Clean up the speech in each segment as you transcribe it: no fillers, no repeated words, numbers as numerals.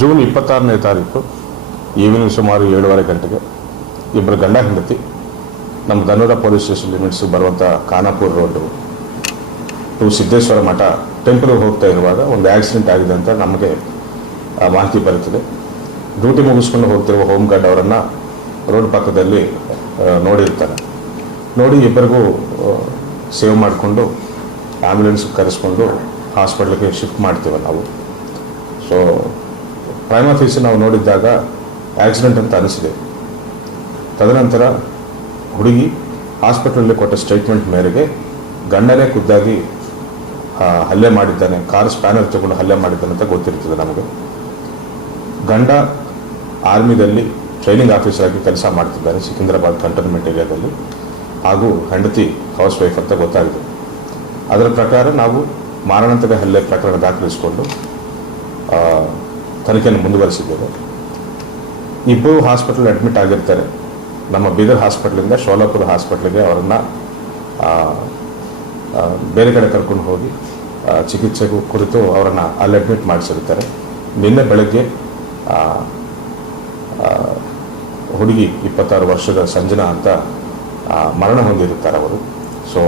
June 26ನೇ ತಾರೀಕು evening ಸುಮಾರು 7:30 ಗಂಟೆಗೆ ಇಬ್ಬರು ಗಂಡ ಹೆಂಡತಿ ನಮ್ಮ ಧನುರ ಪೊಲೀಸ್ ಸ್ಟೇಷನ್ ಲಿಮಿಟ್ಸ್ ಬರುವಂಥ ಖಾನಾಪುರ ರೋಡು ಟು ಸಿದ್ದೇಶ್ವರ ಮಠ ಟೆಂಪಲ್ಗೆ ಹೋಗ್ತಾ ಇರುವಾಗ ಒಂದು ಆಕ್ಸಿಡೆಂಟ್ ಆಗಿದೆ ಅಂತ ನಮಗೆ ಮಾಹಿತಿ ಬರುತ್ತದೆ. ಡ್ಯೂಟಿ ಮುಗಿಸ್ಕೊಂಡು ಹೋಗ್ತಿರುವ ಹೋಮ್ ಗಾರ್ಡ್ ಅವರನ್ನು ರೋಡ್ ಪಕ್ಕದಲ್ಲಿ ನೋಡಿರ್ತಾರೆ. ನೋಡಿ ಇಬ್ಬರಿಗೂ ಸೇವ್ ಮಾಡಿಕೊಂಡು ಆ್ಯಂಬುಲೆನ್ಸ್ ಕರೆಸ್ಕೊಂಡು ಹಾಸ್ಪಿಟ್ಲಿಗೆ ಶಿಫ್ಟ್ ಮಾಡ್ತೀವಿ ನಾವು. ಸೊ ಪ್ರೈಮಾ ಫೇಸಿ ನಾವು ನೋಡಿದ್ದಾಗ ಆಕ್ಸಿಡೆಂಟ್ ಅಂತ ಅನಿಸಿದೆ. ತದನಂತರ ಹುಡುಗಿ ಹಾಸ್ಪಿಟಲಲ್ಲಿ ಕೊಟ್ಟ ಸ್ಟೇಟ್ಮೆಂಟ್ ಮೇರೆಗೆ ಗಂಡನೇ ಖುದ್ದಾಗಿ ಹಲ್ಲೆ ಮಾಡಿದ್ದಾನೆ, ಕಾರ್ ಸ್ಪ್ಯಾನರ್ ತಗೊಂಡು ಹಲ್ಲೆ ಮಾಡಿದ್ದಾನೆ ಅಂತ ಗೊತ್ತಿರ್ತದೆ ನಮಗೆ. ಗಂಡ ಆರ್ಮಿದಲ್ಲಿ ಟ್ರೈನಿಂಗ್ ಆಫೀಸರ್ ಆಗಿ ಕೆಲಸ ಮಾಡ್ತಿದ್ದಾರೆ ಸಿಕಿಂದ್ರಾಬಾದ್ ಕಂಟೋನ್ಮೆಂಟ್ ಏರಿಯಾದಲ್ಲಿ, ಹಾಗೂ ಹೆಂಡತಿ ಹೌಸ್ ವೈಫ್ ಅಂತ ಗೊತ್ತಾಗಿದೆ. ಅದರ ಪ್ರಕಾರ ನಾವು ಮಾರಣಾಂತಿಕ ಹಲ್ಲೆ ಪ್ರಕರಣ ದಾಖಲಿಸಿಕೊಂಡು ತನಿಖೆಯನ್ನು ಮುಂದುವರಿಸಿದ್ದೇವೆ. ಇಬ್ಬರು ಹಾಸ್ಪಿಟಲ್ ಅಡ್ಮಿಟ್ ಆಗಿರ್ತಾರೆ. ನಮ್ಮ ಬೀದರ್ ಹಾಸ್ಪಿಟ್ಲಿಂದ ಶೋಲಾಪುರ ಹಾಸ್ಪಿಟ್ಲಿಗೆ ಅವರನ್ನು ಬೇರೆ ಕಡೆ ಕರ್ಕೊಂಡು ಹೋಗಿ ಚಿಕಿತ್ಸೆಗೂ ಕುರಿತು ಅವರನ್ನು ಅಲ್ಲಿ ಅಡ್ಮಿಟ್ ಮಾಡಿಸಿರ್ತಾರೆ. ನಿನ್ನೆ ಬೆಳಗ್ಗೆ ಹುಡುಗಿ 26 ವರ್ಷದ ಸಂಜನಾ ಅಂತ ಮರಣ ಹೊಂದಿರುತ್ತಾರೆ ಅವರು. ಸೊ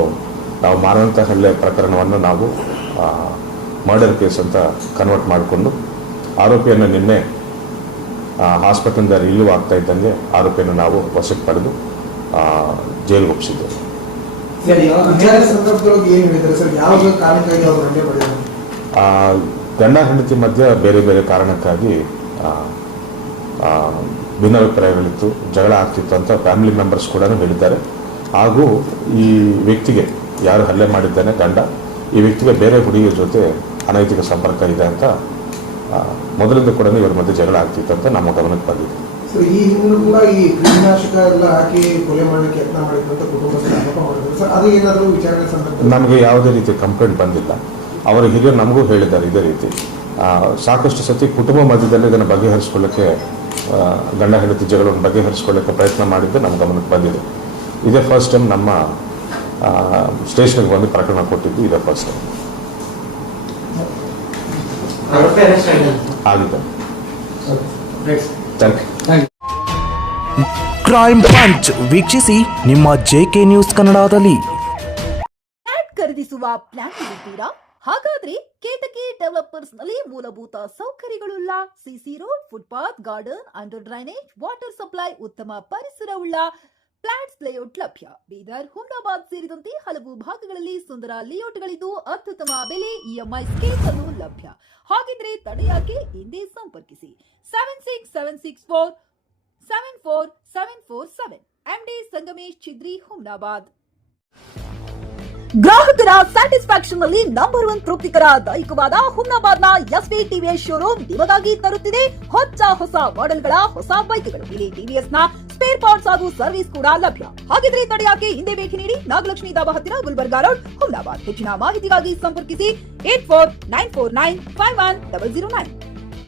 ನಾವು ಮಾರಣಾಂತಿಕ ಹಲ್ಲೆ ಪ್ರಕರಣವನ್ನು ನಾವು ಮರ್ಡರ್ ಕೇಸ್ ಅಂತ ಕನ್ವರ್ಟ್ ಮಾಡಿಕೊಂಡು ಆರೋಪಿಯನ್ನು ನಿನ್ನೆ ಹಾಸ್ಪಿಟಲಿಂದ ರಿಲೀವ್ ಆಗ್ತಾ ಇದ್ದಂಗೆ ಆರೋಪಿಯನ್ನು ನಾವು ವಶಕ್ಕೆ ಪಡೆದು ಜೈಲಿಗೆ ಒಪ್ಪಿಸಿದ್ದೇವೆ. ಗಂಡ ಹೆಂಡತಿ ಮಧ್ಯೆ ಬೇರೆ ಬೇರೆ ಕಾರಣಕ್ಕಾಗಿ ಭಿನ್ನಾಭಿಪ್ರಾಯಗಳಿತ್ತು, ಜಗಳ ಆಗ್ತಿತ್ತು ಅಂತ ಫ್ಯಾಮಿಲಿ ಮೆಂಬರ್ಸ್ ಕೂಡ ಹೇಳಿದ್ದಾರೆ. ಹಾಗೂ ಈ ವ್ಯಕ್ತಿಗೆ ಯಾರು ಹಲ್ಲೆ ಮಾಡಿದ್ದಾನೆ ಗಂಡ, ಈ ವ್ಯಕ್ತಿಗೆ ಬೇರೆ ಹುಡುಗಿಯ ಜೊತೆ ಅನೈತಿಕ ಸಂಪರ್ಕ ಇದೆ ಅಂತ ಮೊದಲಿಂದ ಕೂಡ ಇವರ ಮಧ್ಯೆ ಜಗಳ ಆಗ್ತಿತ್ತು ಅಂತ ನಮ್ಮ ಗಮನಕ್ಕೆ ಬಂದಿದೆ. ನಮಗೆ ಯಾವುದೇ ರೀತಿ ಕಂಪ್ಲೇಂಟ್ ಬಂದಿಲ್ಲ. ಅವರ ಹಿರಿಯರು ನಮಗೂ ಹೇಳಿದ್ದಾರೆ ಇದೇ ರೀತಿ. ಸಾಕಷ್ಟು ಸತಿ ಕುಟುಂಬ ಮಧ್ಯದಲ್ಲಿ ಇದನ್ನು ಬಗೆಹರಿಸ್ಕೊಳ್ಳೋಕ್ಕೆ, ಗಂಡ ಹೆಂಡತಿ ಜಗಳವನ್ನು ಬಗೆಹರಿಸ್ಕೊಳ್ಳೋಕ್ಕೆ ಪ್ರಯತ್ನ ಮಾಡಿದ್ದು ನಮ್ಮ ಗಮನಕ್ಕೆ ಬಂದಿದೆ. ಇದೇ ಫಸ್ಟ್ ಟೈಮ್ ನಮ್ಮ ಸ್ಟೇಷನ್ಗೆ ಬಂದು ಪ್ರಕರಣ ಕೊಟ್ಟಿದ್ದು ಇದೇ ಫಸ್ಟ್ ಟೈಮ್ ಆಗಿದೆ. ಕ್ರೈಮ್ ಪಂಚ್ ವೀಕ್ಷಿಸಿ ನಿಮ್ಮ ಜೆಕೆ ನ್ಯೂಸ್ ಕನ್ನಡದಲ್ಲಿ. ಖರೀದಿಸುವ ಪ್ಲಾನ್ ಇದ್ದೀರಾ? ಹಾಗಾದ್ರೆ ಕೇತಕಿ ಡೆವಲಪರ್ಸ್ ನಲ್ಲಿ ಮೂಲಭೂತ ಸೌಕರ್ಯಗಳುಳ್ಳ CC road, footpath, garden, under drainage, water supply, ಉತ್ತಮ ಪರಿಸರವುಳ್ಳ ಫ್ಲಾಟ್ಸ್ ಲೇಔಟ್ ಲಭ್ಯ. ಬೀದರ್, ಹುಮ್ನಾಬಾದ್ ಸೇರಿದಂತೆ ಹಲವು ಭಾಗಗಳಲ್ಲಿ ಸುಂದರ ಲೇಔಟ್ಗಳಿದ್ದು ಅತ್ಯುತ್ತಮ ಬೆಲೆ, ಇಎಂಐ ಸ್ಕೀಮ್ಸ್ ಅನ್ನು ಲಭ್ಯ. ಹಾಗಿದ್ರೆ ತಡೆಯಾಕೆ ಹಿಂದೆ ಸಂಪರ್ಕಿಸಿ 7676474747 MD ಸಂಗಮೇಶ್ ಚಿದ್ರಿ, ಹುಮ್ನಾಬಾದ್. ಗ್ರಾಹಕರ ಸ್ಯಾಟಿಸ್ಫ್ಯಾಕ್ಷನ್ ನಲ್ಲಿ ನಂಬರ್ 1 ತೃಪ್ತಿಕರ ದೈಹಿಕವಾದ ಹುಮ್ನಾಬಾದ್ನ ಎಸ್ವಿ ಟಿವಿಎಸ್ ಶೋರೂಮ್ ನಿಮಗಾಗಿ ತರುತ್ತಿದೆ ಹೊಸ ಮಾಡೆಲ್ಗಳ ಹೊಸ ಬೈಕ್ಗಳು. ಇಲ್ಲಿ ಟಿವಿಎಸ್ ನ ಸ್ಪೇರ್ ಪಾರ್ಟ್ಸ್ ಹಾಗೂ ಸರ್ವಿಸ್ ಕೂಡ ಲಭ್ಯ. ಹಾಗಿದ್ರೆ ತಡೆಯಾಕೆ ಹಿಂದೆ ಭೇಟಿ ನೀಡಿ ನಾಗಲಕ್ಷ್ಮಿ ದಾಬಾ ಹತ್ತಿರ, ಗುಲ್ಬರ್ಗಾ ರೋಡ್, ಹುಮ್ನಾಬಾದ್. ಹೆಚ್ಚಿನ ಮಾಹಿತಿಗಾಗಿ ಸಂಪರ್ಕಿಸಿ 8494951009.